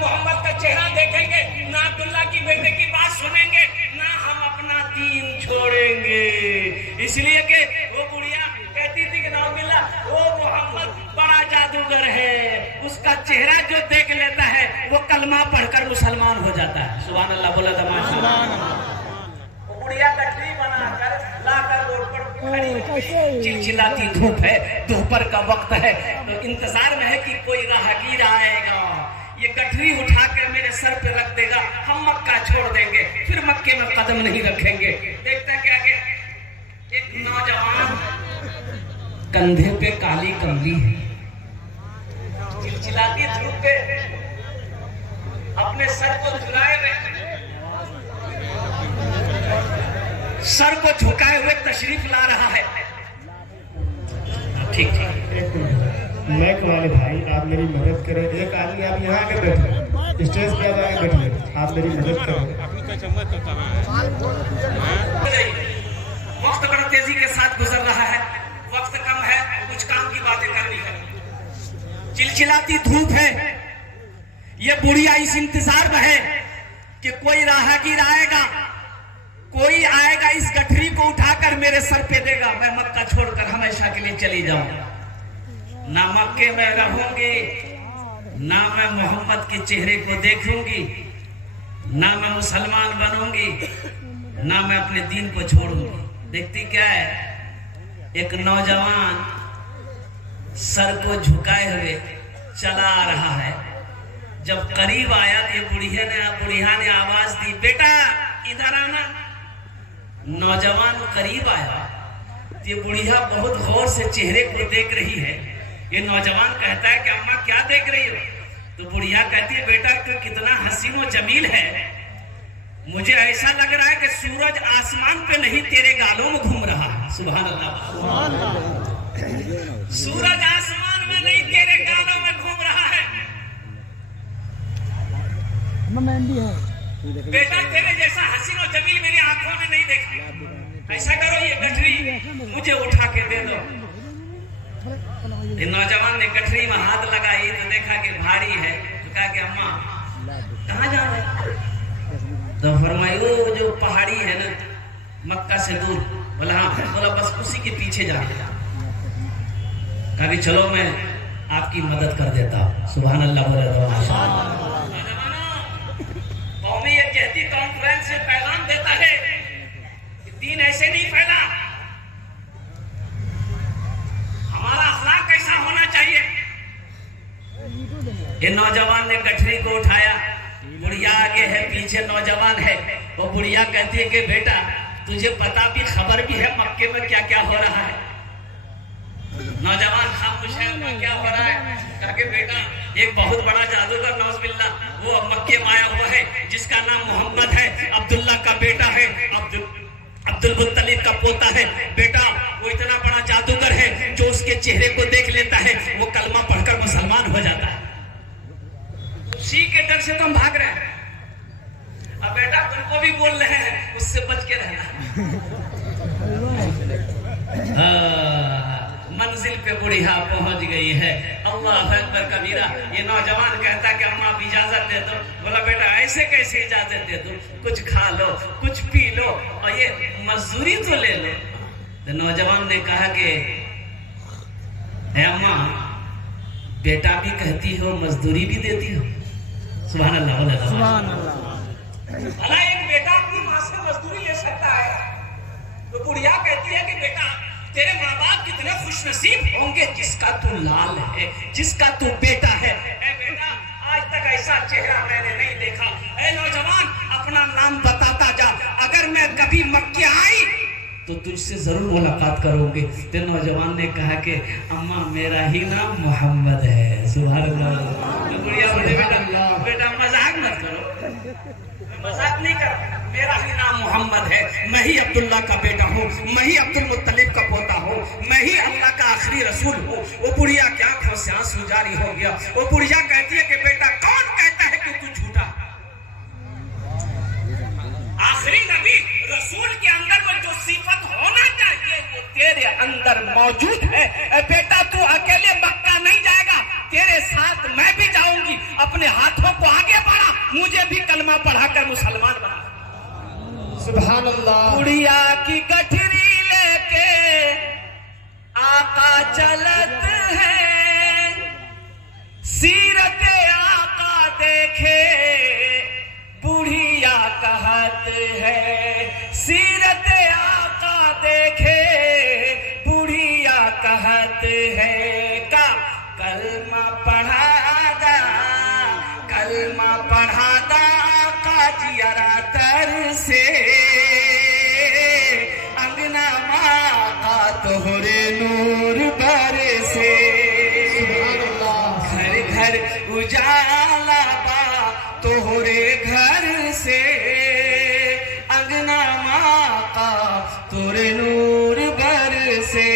محمد کا چہرہ دیکھیں گے، نہ عبداللہ کی بیٹے کی بات سنیں گے، نہ ہم اپنا دین چھوڑیں گے۔ اس لیے کہ وہ بڑھیا کہتی تھی کہ نعوذ باللہ وہ محمد بڑا جادوگر ہے، اس کا چہرہ جو دیکھ لیتا ہے وہ کلمہ پڑھ کر مسلمان ہو جاتا ہے۔ سبحان اللہ بولا تھا ماشاءاللہ۔ وہ بڑھیا گٹری بنا کر لا کر روڈ پر کھڑی ہوئی، چلچلاتی دھوپ ہے، دوپہر کا وقت ہے، تو انتظار میں ہے کہ کوئی راہگیر آئے گا، یہ گٹری اٹھا کر میرے سر پہ رکھ دے گا، ہم مکہ چھوڑ دیں گے، پھر مکے میں قدم نہیں رکھیں گے۔ دیکھتے ہیں کیا کہ ایک نوجوان کندھے پہ کالی کملی ہے، چلچلاتی دھوپ پہ اپنے سر کو جھکائے ہوئے تشریف لا رہا ہے۔ ٹھیک ٹھیک میک والے بھائی آپ میری مدد کریں، ایک آدمی آپ یہاں آگے بیٹھے، اسٹیج پہ آپ آگے بیٹھے، آپ میری مدد کریں۔ وقت بڑا تیزی کے ساتھ گزر رہا ہے، وقت کم ہے، کچھ کام کی باتیں کرنی ہے۔ چلچلاتی دھوپ ہے، یہ بڑھیا اس انتظار میں ہے کہ کوئی راہگیر آئے گا، کوئی آئے گا اس گٹھری کو اٹھا کر میرے سر پہ دے گا، میں مکہ چھوڑ کر ہمیشہ کے لیے چلی جاؤں، نہ مکے میں رہوں گی، نہ میں محمد کے چہرے کو دیکھوں گی، نہ میں مسلمان بنوں گی، نہ میں اپنے دین کو چھوڑوں گی۔ دیکھتی کیا ہے، ایک نوجوان سر کو جھکائے ہوئے چلا آ رہا ہے، جب قریب آیا تو بڑھیا نے آواز دی، بیٹا ادھر آنا۔ نوجوان قریب آیا، یہ بڑھیا بہت غور سے چہرے کو دیکھ رہی ہے، یہ نوجوان کہتا ہے کہ اماں کیا دیکھ رہی ہو؟ تو بڑھیا کہتی ہے بیٹا تو کتنا حسین و جمیل ہے، مجھے ایسا لگ رہا ہے کہ سورج آسمان پہ نہیں تیرے گالوں میں گھوم رہا ہے۔ سبحان اللہ، سورج آسمان میں نہیں تیرے گالوں میں گھوم رہا ہے، بیٹا تیرے جیسا حسین و جمیل میری آنکھوں میں نہیں دیکھا، ایسا کرو یہ گٹھری مجھے اٹھا کے دے دو۔ نوجوان نے گٹھری میں ہاتھ لگائی تو دیکھا کہ بھاری ہے، تو کہا کہ اماں کہاں جا رہے؟ تو فرمائی وہ جو پہاڑی ہے نا مکہ سے دور، بولا ہاں، بولا بس اسی کے پیچھے جا رہا۔ کہا کہ چلو میں آپ کی مدد کر دیتا ہوں۔ سبحان اللہ بولے تو ماشاءاللہ۔ قومی یکجہتی کانفرنس سے پیغام دیتا ہے کہ دین ایسے نہیں پھیلا، ہمارا اخلاق کیسا ہونا چاہیے۔ یہ نوجوان نے گٹھری کو اٹھایا، بڑھیا آگے ہے، پیچھے نوجوان ہے، وہ بڑھیا کہتی ہے کہ بیٹا تجھے پتا بھی خبر بھی ہے مکے میں کیا کیا ہو رہا ہے؟ نوجوان خاموش ہے، کیا ہو رہا ہے؟ کہا کہ بیٹا ایک بہت بڑا جادوگر نعوذ باللہ وہ مکے میں آیا ہوا ہے، جس کا نام محمد ہے، عبداللہ کا بیٹا ہے، عبد المطلب کا پوتا ہے، بیٹا وہ اتنا بڑا جادوگر ہے جو اس کے چہرے کو دیکھ لیتا ہے وہ کلمہ پڑھ کر مسلمان ہو جاتا ہے۔ اسی کے ڈر سے تم بھاگ رہے ہیں، اب بیٹا تم کو بھی بول رہے ہیں اس سے بچ کے رہنا۔ منزل پہ بڑھیا پہنچ گئی ہے، اللہ اکبر کبیرہ۔ یہ نوجوان کہتا کہ اماں آپ اجازت دے دو، بولا بیٹا ایسے کیسے اجازت دے دو، کچھ کھا لو کچھ پی لو اور یہ مزدوری تو لے لو۔ تو نوجوان نے کہا کہ اے اماں بیٹا بھی کہتی ہو مزدوری بھی دیتی ہو؟ سبحان اللہ علیہ سبحان اللہ۔ بھلا ایک بیٹا اپنی ماں سے مزدوری لے سکتا ہے؟ تو بڑھیا کہتی ہے کہ بیٹا تیرے ماں باپ کتنے خوش نصیب ہوں گے جس کا تو لال ہے، جس کا تو بیٹا ہے۔ اے بیٹا آج تک ایسا چہرہ میں نے نہیں دیکھا۔ اے نوجوان اپنا نام بتاتا جا، اگر میں کبھی مکے آئی تو تجھ سے ضرور ملاقات کروں گے۔ تو نوجوان نے کہا کہ اماں میرا ہی نام محمد ہے۔ سبحان اللہ۔ بڑھیا بولے بیٹا مذاق مت کرو، مذاق نہیں کر، میرا ہی نام محمد ہے، میں ہی عبداللہ کا بیٹا ہوں، میں ہی عبد المطلب کا پوتا ہوں، میں ہی اللہ کا آخری رسول ہوں۔ وہ بڑھیا کیا آنکھوں سے آنسو جاری ہو گیا۔ وہ بڑھیا کہتی ہے کہ بیٹا کون کہتا ہے کہ تو جھوٹا؟ آخری نبی رسول کے اندر وہ جو صفت ہونا چاہیے وہ تیرے اندر موجود ہے۔ اے بیٹا تو اکیلے مکہ نہیں جائے گا، تیرے ساتھ میں بھی جاؤں گی، اپنے ہاتھوں बातों को आगे बढ़ा, मुझे भी कलमा पढ़ा कर मुसलमान बना। सुभान अल्लाह। गुड़िया की गठरी लेके आका चलत है, सीरत आका देखे बुढ़िया कहत है, सीरत आका देखे बुढ़िया कहत है। का कलमा पढ़ा दा, कलमा पढ़ा दा आका जियरा तर से, अंगना माँ का तोहरे नूर बरसे। घर घर उजाला बा तोहरे घर से, अंगना माँ का तोरे नूर बरसे।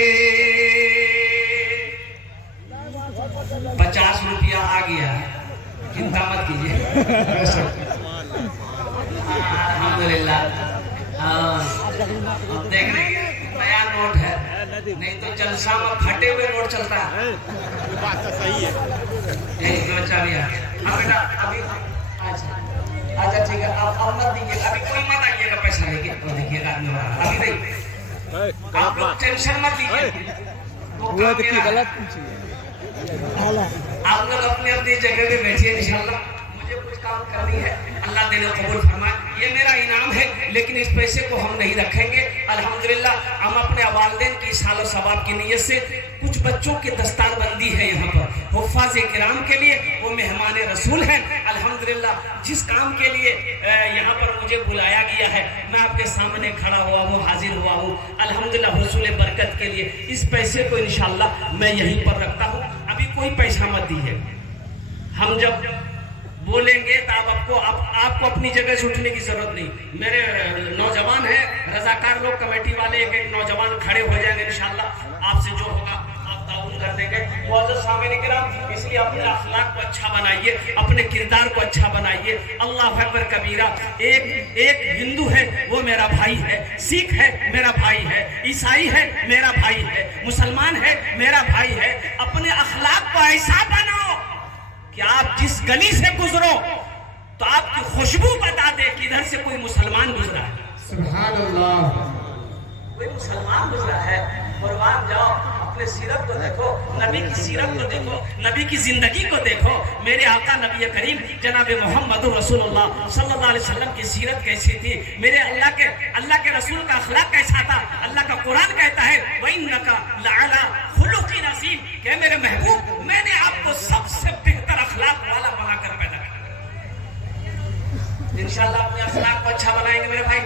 50 रुपया आ गया, चिंता मत कीजिए। अल्हम्दुलिल्लाह। देख रहे हैं नया नोट है, नहीं तो जलसा में फटे हुए नोट चलता है। बात तो सही है। एक बच्चा भी आ गया। अब बेटा अभी अच्छा ठीक है, अब मत दीजिएगा, अभी कोई मत आइएगा पैसा लेके। तो देखिएगा अभी नहीं, आप लोग टेंशन मत लीजिए। हुआ तो गलत पूछिए। आप लोग अपने अपनी जगह पे बैठिए, इंशाल्लाह मुझे कुछ काम करनी है, अल्लाह देने कबूल फरमाए। ये मेरा इनाम है, लेकिन इस पैसे को हम नहीं रखेंगे। अल्हम्दुलिल्लाह हम अपने वालिदैन की सालो सवाब की नीयत से कुछ बच्चों की दस्तार बंदी है यहाँ पर हुफ़ाज़ किराम के लिए, वो मेहमान रसूल हैं। अल्हम्दुलिल्लाह जिस काम के लिए यहाँ पर मुझे बुलाया गया है, मैं आपके सामने खड़ा हुआ हूँ, हाजिर हुआ हूँ अल्हम्दुलिल्लाह हुसूल बरकत के लिए। इस पैसे को इंशाअल्लाह मैं यहीं पर रखता हूँ। अभी कोई पैसा मत दीजिए, हम जब बोलेंगे तो आपको अपनी जगह से उठने की जरूरत नहीं। मेरे नौजवान हैं, रजाकार लोग, कमेटी वाले एक एक नौजवान खड़े हो जाएंगे इंशाअल्लाह। आपसे जो होगा आप ताउन कर देंगे। मुअज़्ज़ज़ सामईन किराम, इसलिए अपने अखलाक को अच्छा बनाइए, अपने किरदार को अच्छा बनाइए। अल्लाह अकबर कबीरा। एक हिंदू है वो मेरा भाई है, सिख है मेरा भाई है, ईसाई है मेरा भाई है, मुसलमान है मेरा भाई है। अपने अखलाक को ऐसा बनाओ कि आप जिस गली से गुजरो तो आपकी खुशबू बता दे कि इधर से कोई मुसलमान गुजरा है। सुभान अल्लाह। कोई मुसलमान गुजरा है। कुर्बान जाओ, अपने सीरत को देखो, नबी की सीरत को देखो, नबी की जिंदगी को देखो। मेरे आका नबी करीम जनाब मोहम्मद रसूलुल्लाह सल्लल्लाहु अलैहि वसल्लम की सीरत कैसी थी, मेरे अल्लाह के रसूल का अखलाक कैसा था। अल्लाह का कुरान कहता है वइन्नका लअला खुलुकिन अज़ीम, कि मेरे महबूब मैंने आपको सबसे बेहतर अखलाक वाला बनाकर पैदा किया। इंशाअल्लाह अपने अखलाक को अच्छा बनाएंगे मेरे भाई,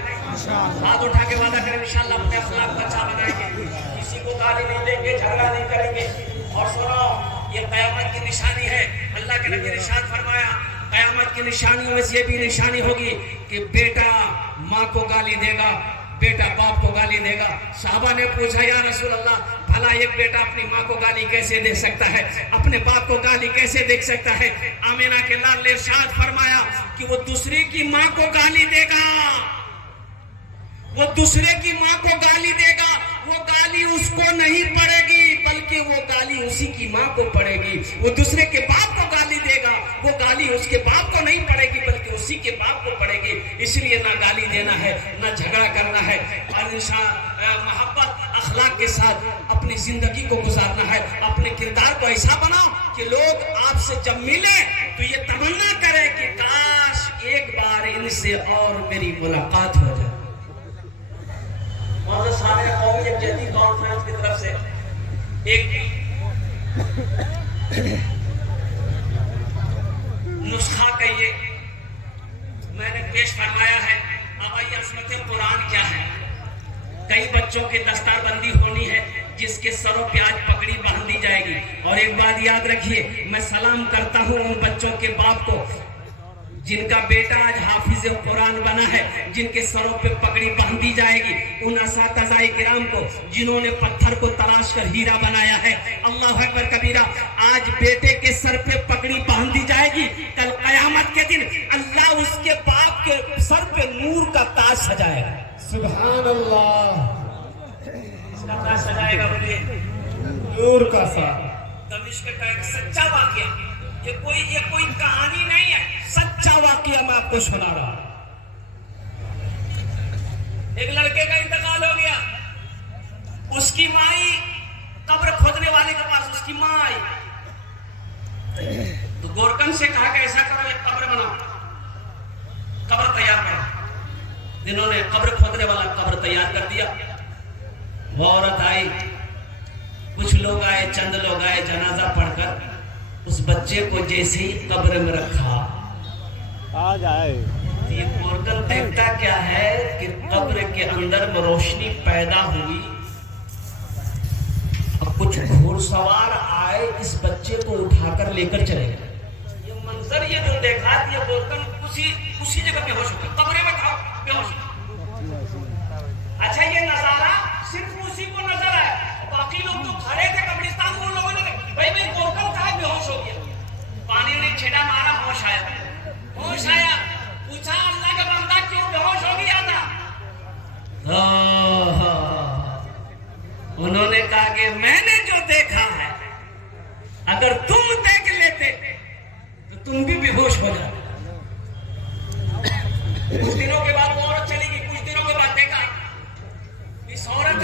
हाथ उठा के वादा करें इंशाअल्लाह अपने अखलाक को अच्छा बनाएंगे, किसी को गाली नहीं देंगे, झगड़ा नहीं करेंगे। और सुनो, ये क़यामत की निशानी है। अल्लाह के नबी ने इरशाद फरमाया क़यामत की निशानियों में से ये भी निशानी होगी कि बेटा माँ को गाली देगा, बेटा बाप को गाली देगा। साहबा ने पूछा या रसूल अल्लाह, भला एक बेटा अपनी माँ को गाली कैसे दे सकता है, अपने बाप को गाली कैसे दे सकता है। आमिना के लाल ने इरशाद फरमाया कि वो दूसरे की माँ को गाली देगा, वो दूसरे की माँ को गाली देगा। वो गाली उसको नहीं पड़ेगी, बल्कि वो गाली उसी की माँ को पड़ेगी। वो दूसरे के बाप को गाली देगा, वो गाली उसके बाप को नहीं पड़ेगी, बल्कि उसी के बाप को पड़ेगी। इसलिए ना गाली देना है, ना झगड़ा करना है, और इंसान मोहब्बत अखलाक के साथ अपनी जिंदगी को गुजारना है। अपने किरदार को ऐसा बनाओ कि लोग आपसे जब मिले तो ये तमन्ना करें कि काश एक बार इनसे और मेरी मुलाकात हो जाए। सामने कौमी यकजहती कॉन्फ्रेंस की तरफ से एक नुस्खा कहिए मैंने पेश फरमाया है। अब आइए असमत कुरान क्या है। कई बच्चों की दस्तारबंदी होनी है जिसके सरों पे आज पगड़ी बांधी जाएगी। और एक बात याद रखिए, मैं सलाम करता हूं उन बच्चों के बाप को जिनका बेटा आज हाफिज कुरान बना है, जिनके सरों पे पगड़ी बांधी जाएगी। उन असातिज़ाए किराम को जिन्होंने पत्थर को तराश कर हीरा बनाया है। अल्लाह अकबर कबीरा। आज बेटे के सर पे पगड़ी बांधी जाएगी, कल कयामत के दिन अल्लाह उसके बाप के सर पे नूर का ताज सजाएगा। सुभान अल्लाह। इसका ताज सजाएगा बोलिए, नूर का सा। दमिश्क का एक सच्चा वाकया یہ کوئی کہانی نہیں ہے، سچا واقعہ میں آپ کو سنا رہا ہوں۔ ایک لڑکے کا انتقال ہو گیا، اس کی مائی قبر کھودنے والے کے پاس، اس کی ماں آئی تو گورکن سے کہا کہ ایسا کرو، ایک قبر بناؤ، قبر تیار کرو۔ جنہوں نے قبر کھودنے والا قبر تیار کر دیا، وہ عورت آئی، کچھ لوگ آئے، چند لوگ آئے، جنازہ پڑھ کر اس بچے کو جیسے ہی قبر میں رکھا، آ جائے یہ گورکن دیکھتا کیا ہے کہ قبر کے اندر میں روشنی پیدا ہوئی، اب کچھ گھوڑ سوار آئے، اس بچے کو اٹھا کر لے کر چلے گئے۔ یہ منظر یہ جو دیکھا، یہ گورکن اسی جگہ بے ہوش ہو گیا، قبر میں تھا بے ہوش۔ اچھا یہ نظارہ صرف اسی کو نظر آیا، باقی لوگ تو کھڑے تھے قبرستان میں، ان لوگوں نے بھائی گورکن کہاں بے ہوش ہو گیا؟ پانی نے چھڑا مارا، ہوش آیا، پوچھا اللہ کا بندہ کیوں بے ہوش ہو گیا تھا؟ انہوں نے کہا کہ میں نے جو دیکھا ہے، اگر تم دیکھ لیتے تو تم بھی بے ہوش ہو جاتے۔ کچھ دنوں کے بعد وہ عورت چلی گئی، کچھ دنوں کے بعد دیکھا اس عورت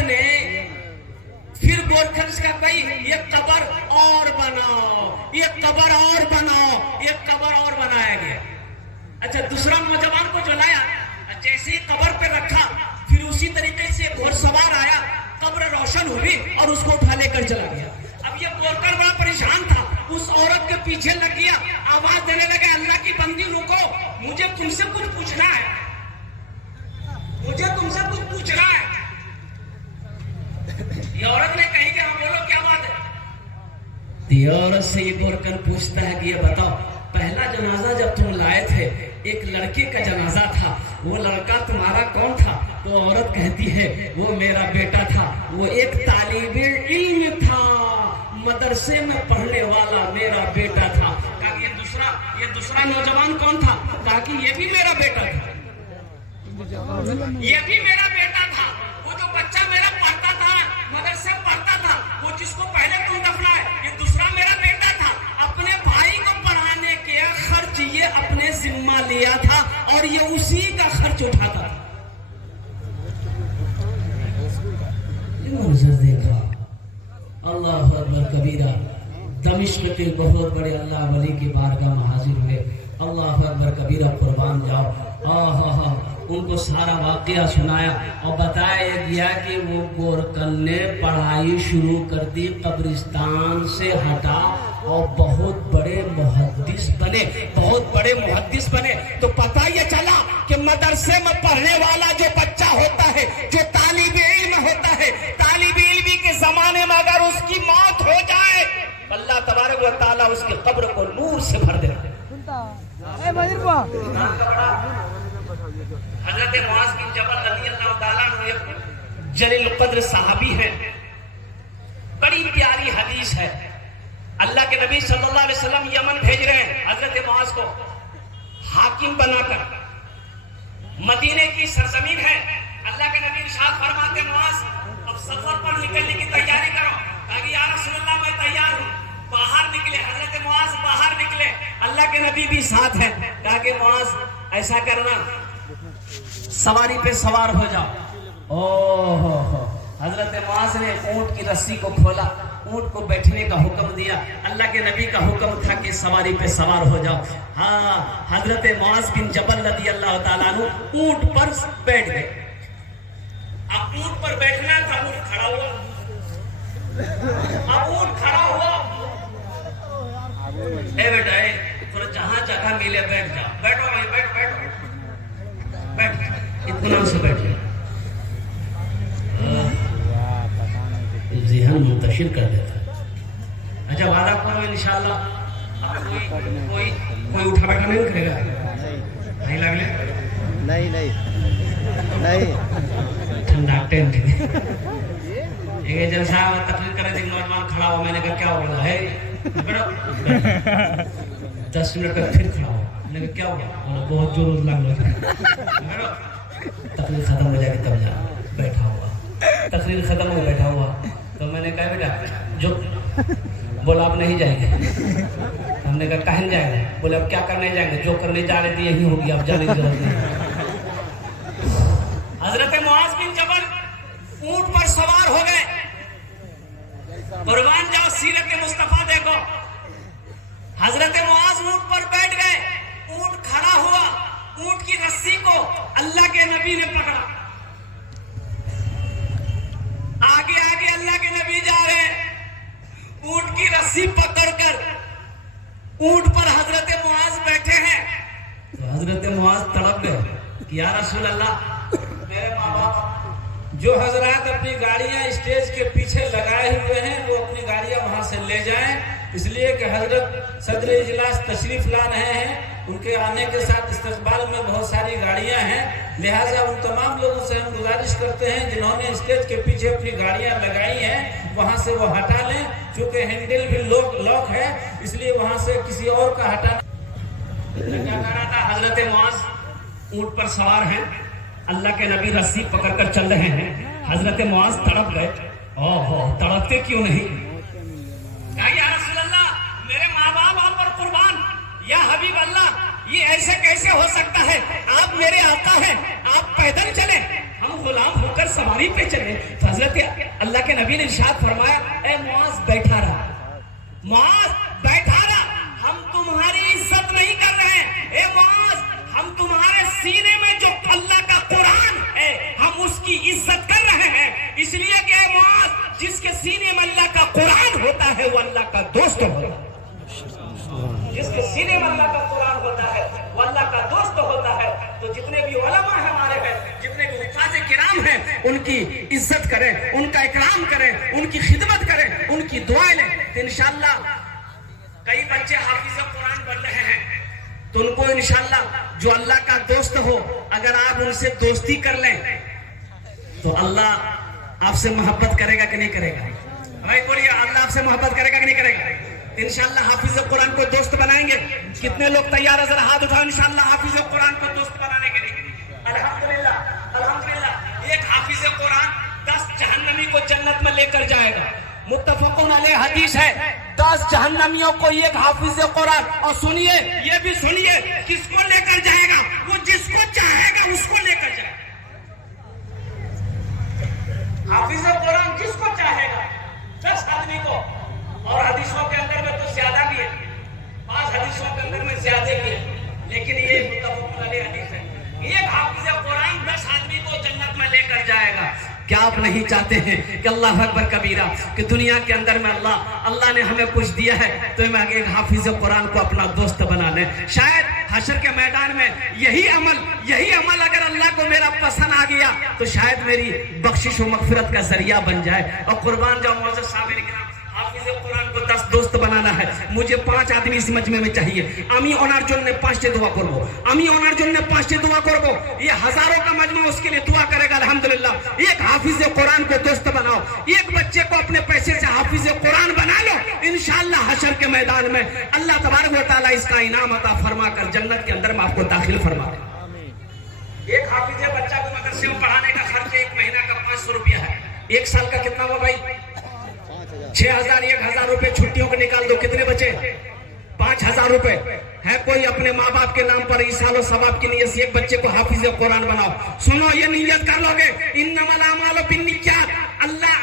نے پھر گورکن سے کہا بھائی یہ قبر اور بناؤ، یہ قبر اور بناؤ، یہ قبر اور بنایا گیا۔ اچھا دوسرا نوجوان کو جو لایا، جیسے ہی قبر پہ رکھا، پھر اسی طریقے سے گھوڑ سوار آیا، قبر روشن ہوئی اور اس کو اٹھا لے کر چلا گیا۔ اب یہ گورکن بڑا پریشان تھا، اس عورت کے پیچھے لگ گیا، آواز دینے لگا اللہ کی بندی رکو، مجھے تم سے کچھ پوچھنا ہے، مجھے تم سے کچھ پوچھنا ہے۔ یہ عورت نے کہی کہ ہاں بولو کیا بات ہے؟ یہ عورت سے یہ گورکن پوچھتا ہے کہ یہ بتاؤ پہلا جنازہ جب تم لائے تھے ایک لڑکے کا جنازہ تھا، وہ لڑکا تمہارا کون تھا؟ وہ عورت کہتی ہے وہ میرا بیٹا تھا، وہ ایک طالب علم تھا، مدرسے میں پڑھنے والا میرا بیٹا تھا۔ کہا کہ یہ دوسرا نوجوان کون تھا؟ کہا کہ یہ بھی میرا بیٹا تھا، یہ بھی میرا بیٹا تھا، وہ جو بچہ میرا پڑھتا تھا، مدرسے پڑھتا تھا، وہ جس کو پہلے تم دفنائے، یہ دوسرا میرا بیٹا تھا۔ اپنے بھائی کو پڑھانے کے خرچ یہ اپنے ذمہ لیا تھا اور یہ اسی کا خرچ اٹھاتا تھا۔ یہ منظر دیکھا، اللہ اکبر کبیرہ، دمشق کے بہت بڑے اللہ ولی کی بارگاہ میں حاضر ہوئے، اللہ اکبر کبیرہ قربان جاؤ۔ ان کو سارا واقعہ سنایا اور بتایا گیا کہ وہ گورکن نے پڑھائی شروع کر دی، قبرستان سے ہٹا اور بہت بڑے محدث بنے، تو پتہ یہ چلا کہ مدرسے میں پڑھنے والا جو بچہ ہوتا ہے، جو طالب علم ہوتا ہے، طالب علمی کے زمانے میں اگر اس کی موت ہو جائے، اللہ تبارک و تعالیٰ اس کی قبر کو نور سے بھر دیتا ہے۔ حضرت معاذ بن جبل رضی اللہ تعالیٰ عنہ جلیل القدر صحابی ہیں، بڑی پیاری حدیث ہے۔ اللہ کے نبی صلی اللہ علیہ وسلم یمن بھیج رہے ہیں حضرت معاذ کو حاکم بنا کر، مدینے کی سرزمین ہے۔ اللہ کے نبی ارشاد فرماتے معاذ اب سفر پر نکلنے کی تیاری کرو، کہا کہ یا رسول اللہ میں تیار ہوں۔ باہر نکلے حضرت معاذ، باہر نکلے، اللہ کے نبی بھی ساتھ ہیں، کہا کہ معاذ ایسا کرنا سواری پہ سوار ہو جاؤ۔ حضرت معاذ نے اونٹ کی رسی کو کھولا، اونٹ کو بیٹھنے کا حکم دیا، اللہ کے نبی کا حکم تھا کہ سواری پہ سوار ہو جاؤ۔ حضرت معاذ بن جبل رضی اللہ تعالیٰ عنہ اونٹ پر بیٹھ گئے۔ اب اونٹ پر بیٹھنا تھا، اونٹ کھڑا ہوا، اے بیٹا تھوڑا جہاں جگہ ملے بیٹھ جاؤ، بیٹھو بھائی، بیٹھ، اطمینان سے بیٹھ جاؤ۔ ذہن منتشر کر دیتا ہے۔ اچھا وعدہ کرو انشاءاللہ کوئی اٹھا بیٹھا نہیں کرے گا، نہیں لگ لے، نہیں ٹھنڈا ٹینٹ ایک جلسہ تقریر کرے تھے، نوجوان کھڑا ہوا، میں نے کہا کیا ہو رہا ہے؟ 10 منٹ تک پھر کھڑا ہوا، میں نے کہا کیا ہوا؟ بہت زور لگ رہا، تقریر ختم ہو جائے گی تب جا، بیٹھا ہوا، تقریر ختم ہو بیٹھا ہوا، تو میں نے کہا بیٹا جو बोला अब नहीं जाएंगे। हमने कहा कहीं जाएंगे? बोले अब क्या करने जाएंगे, जो करने जा रहे थे यही होगी, अब जाने की जरूरत नहीं। हजरत मुआज बिन जबल ऊंट पर सवार हो गए। कुर्बान जाओ सीरत मुस्तफा देखो। हजरत मुआज ऊंट पर बैठ गए, ऊंट खड़ा हुआ, ऊंट की रस्सी को अल्लाह के नबी ने पकड़ा। आगे आगे अल्लाह के नबी जा रहे हैं, ऊंट की रस्सी पकड़कर ऊंट पर हजरत मुआज बैठे हैं। तो हजरत मुआज तड़प गए कि या रसूल अल्लाह, मेरे माँ बाप जो हजरात अपनी गाड़ियां स्टेज के पीछे लगाए हुए हैं वो अपनी गाड़ियां वहां से ले जाएं, इसलिए कि हजरत सदर इजलास तशरीफ ला रहे हैं, उनके आने के साथ इस्तकबाल में बहुत सारी गाड़ियां हैं, लिहाजा उन तमाम लोगों से हम गुजारिश करते हैं जिन्होंने स्टेज के पीछे अपनी गाड़ियां लगाई हैं वहां से वो हटा लें, क्योंकि हैंडल भी लॉक है, इसलिए वहां से किसी और का हटाना। क्या कह रहा था? हजरत मुआज ऊंट पर सवार हैं, अल्लाह के नबी रस्सी पकड़कर चल रहे हैं। हजरत मुआज तड़प गए। ओहो, तड़पते क्यों नहीं? या रसूल अल्लाह, मेरे माँ बाप आप पर कुर्बान, या हबीब अल्लाह, ये ऐसे कैसे हो सकता है? आप मेरे आका हैं, आप पैदल चले, हम गुलाम होकर सवारी पे चले। हजरत अल्लाह के नबी ने इरशाद फरमाया, ए मुआज बैठा रहा, मुआज बैठा रहा, हम तुम्हारी इज्जत नहीं कर रहे हैं। ए मुआज, हम तुम्हारे सीने में जो अल्लाह का कुरान है हम उसकी इज्जत कर रहे हैं, इसलिए कि मुआज, जिसके सीने में अल्लाह का कुरान होता है वो अल्लाह का दोस्त होता है। जिसके सीने में अल्लाह का कुरान होता है वो अल्लाह का दोस्त होता है। तो जितने भी उलमा हमारे हैं, जितने भी हुफ़ाज़ किराम हैं, उनकी इज्जत करें, उनका इकराम करें, उनकी खिदमत करें, उनकी दुआएं लें। तो इंशाअल्लाह कई बच्चे हाफिज़ कुरान बन रहे हैं, तो उनको इंशाअल्लाह जो अल्लाह का दोस्त हो, अगर आप उनसे दोस्ती कर लें तो अल्लाह आपसे मोहब्बत करेगा कि नहीं करेगा? भाई बोलिए, अल्लाह आपसे मोहब्बत करेगा कि नहीं करेगा? इंशाअल्लाह हाफिज़ कुरान को दोस्त बनाएंगे। कितने लोग तैयार है? जरा हाथ उठाओ इंशाअल्लाह हाफिज़ कुरान को दोस्त बनाने के लिए। अल्हम्दुलिल्लाह, अल्हम्दुलिल्लाह। एक हाफिज़ कुरान 10 जहन्नमी को जन्नत में लेकर जाएगा। मुत्तफ़क़ुन अलैह हदीस है, 10 जहन्नमियों को एक हाफिज़ कुरान, और सुनिए, ये भी सुनिए, किसको लेकर जाएगा? वो जिसको चाहेगा उसको लेकर जाएगा। हाफिज़ कुरान किसको चाहेगा? 10 आदमी को। और हदीसों के अंदर में तो ज्यादा भी है, 5 हदीसों के अंदर में ज्यादा भी है, लेकिन ये मुत्तफ़क़ुन अलैह हदीस है। एक हाफिज़ कुरान 10 आदमी को जन्नत में लेकर जाएगा। क्या आप नहीं चाहते हैं कि अल्लाह अकबर कबीरा, कि दुनिया के अंदर में अल्लाह ने हमें कुछ दिया है तो हम एक हाफिज़ कुरान को अपना दोस्त बना लें? शायद हशर के मैदान में यही अमल अगर अल्लाह को मेरा पसंद आ गया तो शायद मेरी बख्शिश व मगफिरत का जरिया बन जाए। और कुर्बान जाओ मुअज़्ज़ज़ साबिर किराम, हाफिज़ कुरान को 10 दोस्त बनाना है। मुझे 5 आदमी इस मजमे में चाहिए। আমি ওনার জন্য 5টে দোয়া করব, আমি ওনার জন্য 5টে দোয়া করব। ये हजारों का मजमा उसके लिए दुआ करेगा। अल्हम्दुलिल्लाह, एक हाफिज़ कुरान को दोस्त बनाओ, एक बच्चे को अपने पैसे से हाफिज़ कुरान बना लो। इंशाअल्लाह हशर के मैदान में अल्लाह तबारक व तआला इसका इनाम अता फरमा कर जन्नत के अंदर में आपको दाखिल फरमा दे। एक हाफिज़ बच्चा को मदरसे में पढ़ाने का खर्च 1 महीना का 500 रुपया है। 1 साल का कितना हुआ भाई? 6000, 1000 रुपए छुट्टियों को निकाल दो, कितने बचे? 5000 रुपए है। कोई अपने माँ बाप के नाम पर इसालो सवाब की नीयत से एक बच्चे को हाफिज़ कुरान बनाओ। सुनो, ये नीयत कर लोगे, इन्नमल अमालु बिन्निय्यात, अल्लाह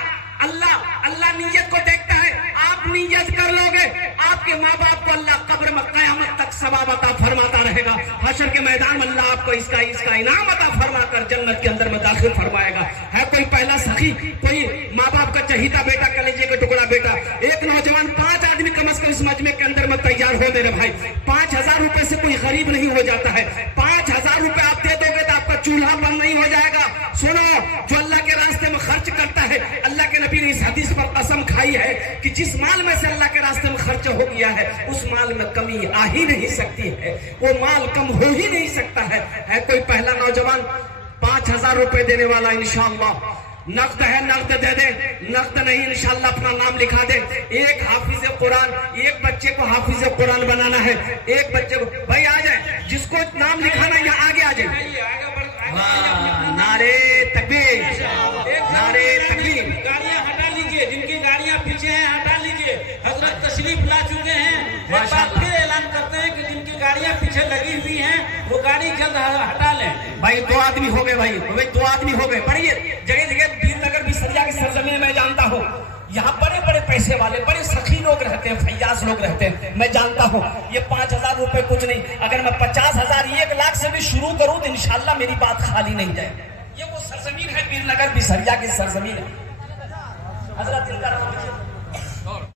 नीयत को देखता है। आप नीयत कर लोगे, आपके माँ बाप को अल्लाह कब्र में क़यामत तक सवाब अता फरमाता रहेगा। हशर के मैदान में अल्लाह आपको इसका इनाम अता फरमा कर जन्नत के अंदर में दाखिल फरमाएगा। है कोई पहला सखी, कोई माँ बाप का चहीता बेटा, कलेजे का टुकड़ा बेटा, एक नौजवान, 5 आदमी कम से कम इस मजमे के अंदर में तैयार हो मेरे भाई। 5000 रुपए से कोई गरीब नहीं हो जाता है। 5000 रुपए आप दे दोगे तो आपका चूल्हा बंद नहीं हो जाएगा। सुनो, जो अल्लाह के रास्ते में खर्च करता है, अल्लाह के नबी ने इस हदीस पर कसम खाई है कि जिस माल में से अल्लाह के रास्ते में खर्च हो गया है उस माल में कमी आ ही नहीं सकती है, वो माल कम हो ही नहीं सकता है। कोई पहला नौजवान 5000 रुपए देने वाला? इंशाअल्लाह नक़द है, नक़द दे दे, नक़द नहीं इंशाअल्लाह अपना नाम लिखा दे। एक हाफिज़ कुरान, एक बच्चे को हाफिज़ कुरान बनाना है। एक बच्चे को, भाई आ जाए, जिसको नाम लिखाना या आगे आ जाए। नारे तकबीर, नारे तकबीर। गाड़ियां हटा लीजिए, जिनकी गाड़ियां पीछे हैं हटा लीजिए। हजरत پیچھے لگی ہوئی ہیں وہ گاڑی جلد ہٹا لیں. بھائی 2 آدمی ہو گئے بھائی 2 آدمی ہو گئے. پڑھیے جگہ جگہ ویر نگر بسریا کی سرزمین میں جانتا ہوں یہاں بڑے بڑے پیسے والے بڑے سخی لوگ رہتے ہیں, فیاض لوگ رہتے ہیں. میں جانتا ہوں یہ 5,000 روپے کچھ نہیں. اگر میں 50,000 1 لاکھ سے بھی شروع کروں تو انشاءاللہ میری بات خالی نہیں جائے. یہ وہ سرزمین ہے ویر نگر بسریا کی سرزمین ہے. حضرت ان کا نام